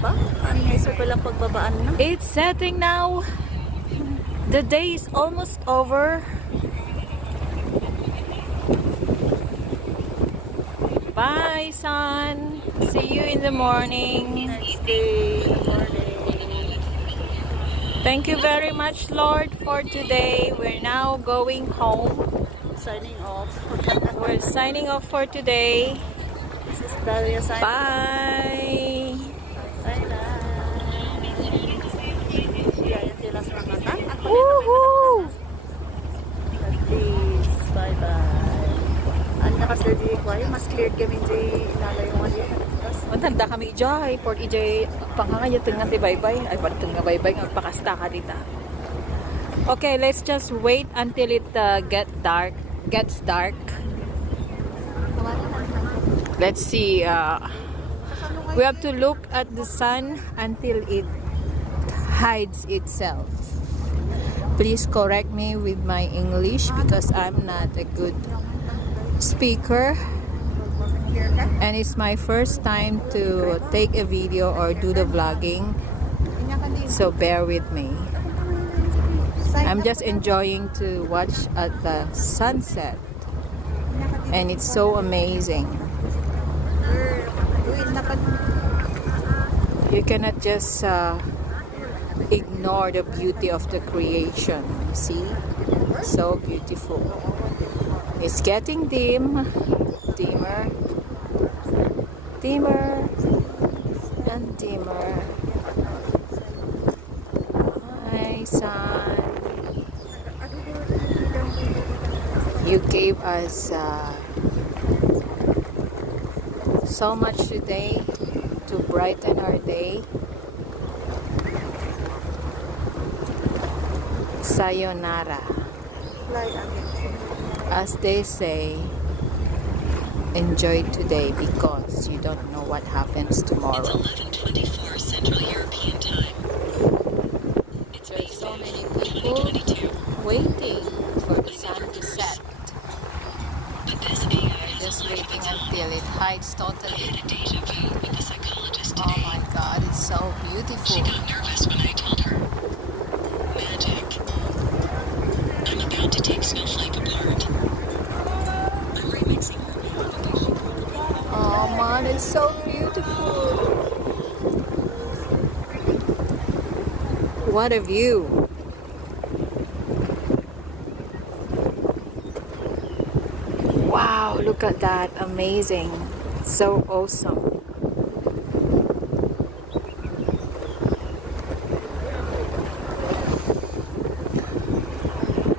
ba? Ang nicer pa lang pagbabaan na. It's setting now. The day is almost over. Bye, son. See you in the morning. Next day, in the morning. Thank you very much, Lord, for today. We're now going home. Signing off. We're signing off for today. This is Daria signing off. Bye. Bye-bye. Yeah, yung tilas ng mata. Woohoo! Please, bye-bye. Ano na kasi di ko ay mas cleared kami di inalayungan yun. Matanda kami ijay, port ijay, pangangaya tengah ti baybay, ay pag tengah baybay, magpakasta ka dita. Okay, let's just wait until it gets dark. Let's see, we have to look at the sun until it hides itself. Please correct me with my English because I'm not a good speaker. And it's my first time to take a video or do the vlogging, so bear with me. I'm just enjoying to watch at the sunset, and it's so amazing. You cannot just ignore the beauty of the creation. You see, so beautiful. It's getting dimmer and dimmer. Hi, son. You gave us so much today to brighten our day. Sayonara. As they say, enjoy today because you don't know what happens tomorrow. It's 11:24 Central European Time. It's There's so May many 5th, people 2022. waiting for the sun to set. But this AI We're is just alive of waiting its own. until it hides I totally. had a deja vu with the psychologist Oh today. my god, it's so She beautiful. got nervous when I told her. Magic. I'm about to take Snowflake apart. I'm remixing her new application. Oh man, it's so beautiful. What a view. Wow, look at that. Amazing. So awesome.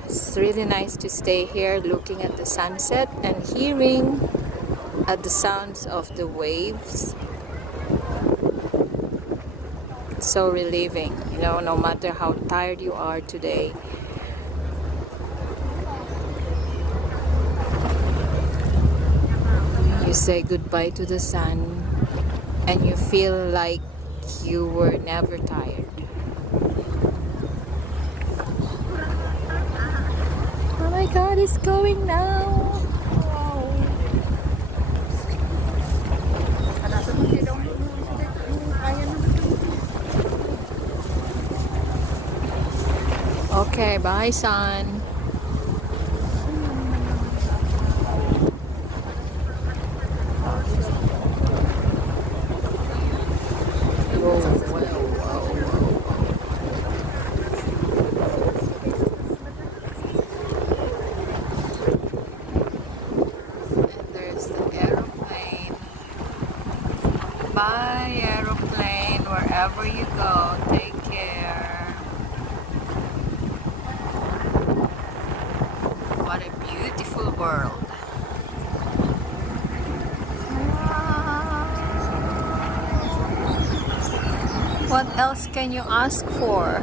It's really nice to stay here looking at the sunset and hearing at the sounds of the waves. It's so relieving, you know, no matter how tired you are today. You say goodbye to the sun and you feel like you were never tired. Oh my god, it's going now. Wow. Okay, bye, son. Whoa, whoa, whoa. And there's the aeroplane. Bye, aeroplane, wherever you go, take care. What a beautiful world. What else can you ask for?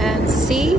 And see?